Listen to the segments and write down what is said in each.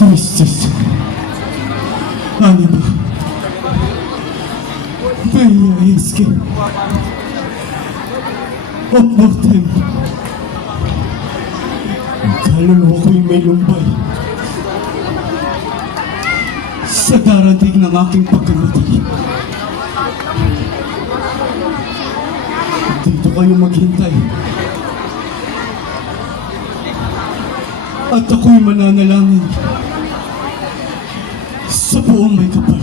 Christus. Anima. Mea esque. Of mortem. Kaluluwa ko'y may lumbay. Sa darating ng aking pagkamatay. Dito kayo maghintay. At ako'y mananalangin sa buong may kapal.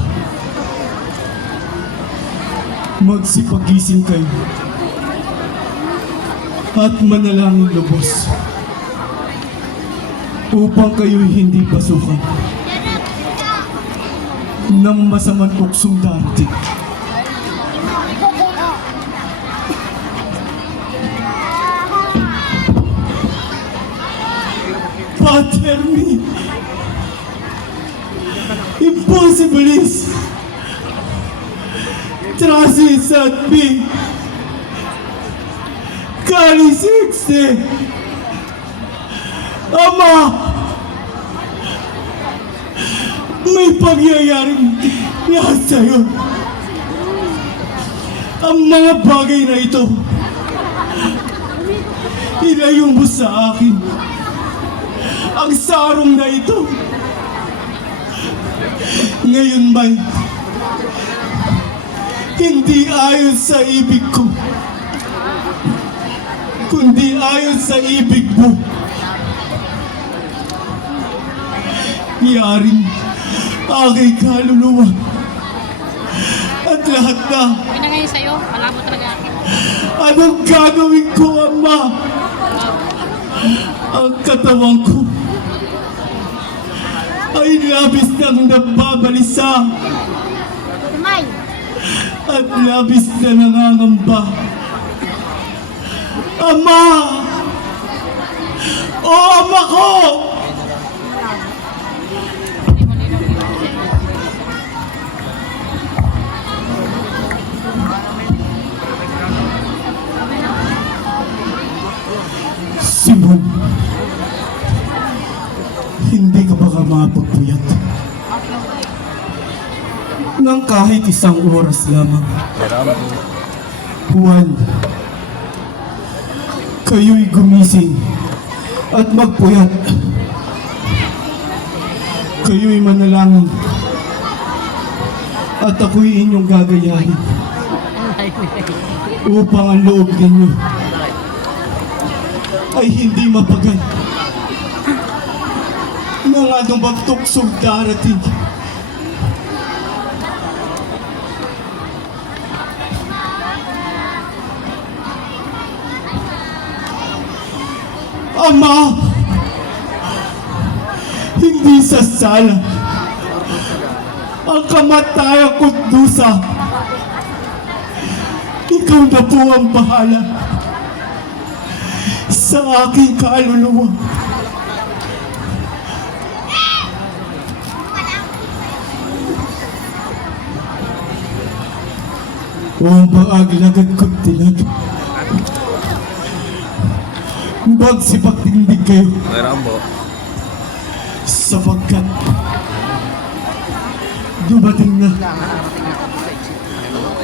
Magsipagising kayo at manalangin lubos upang kayo'y hindi pasukan ng masamang tuksong darating. Pater me, impossibilis, trasis at me, calis exte, Ama, may pangyayaring lahat sa'yo. Ang mga bagay na ito, ilayo mo sa akin. Ang sarong na ito, ngayon ba'y hindi ayon sa ibig ko, kundi ayon sa ibig mo. Yaring aking kaluluwa at lahat na. Yun na ngayon sa'yo, malabo talaga akin. Anong gagawin ko, Ama? Ang katawan ko ay labis nang nababalisa at labis na nangangamba. Ama! O Ama ko! Simon, hindi ka baka mapagpuyat ng kahit isang oras lamang. Juan, kayo'y gumising at magpuyat. Kayo'y manalangin at ako'y inyong gagayahin upang ang loob ninyo ay hindi mapagal ng anong magtuksong darating. Ama, hindi sa sala ang kamatayan ko't dusa. Ikaw na po ang bahala sa aking kaluluwa. O maaglagad ko't tilag, magsipagtindig kayo sapagkat dumating na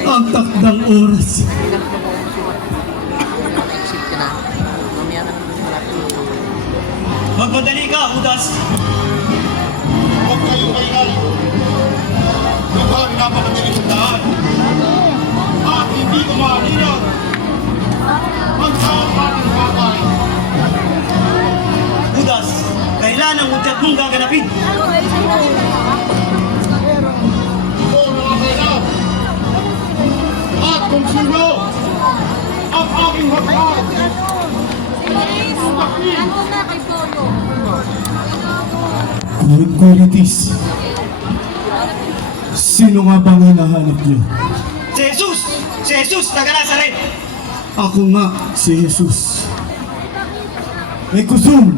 ang takdang oras. Magmadali ka, Judas! Huwag kayong maingal. Mukhang napakadilim ang daan. At hindi ko mahalinaw ang saan ating kakay. Judas, kailan ang udyat mong gaganapin? Ito ang nakakailan. At kung sino ang aking hatag. Kulitis, sino nga bang hinahanap niyo? Si Jesus! Si Jesus, taga Nazaret! Ako nga si Jesus. May kusum!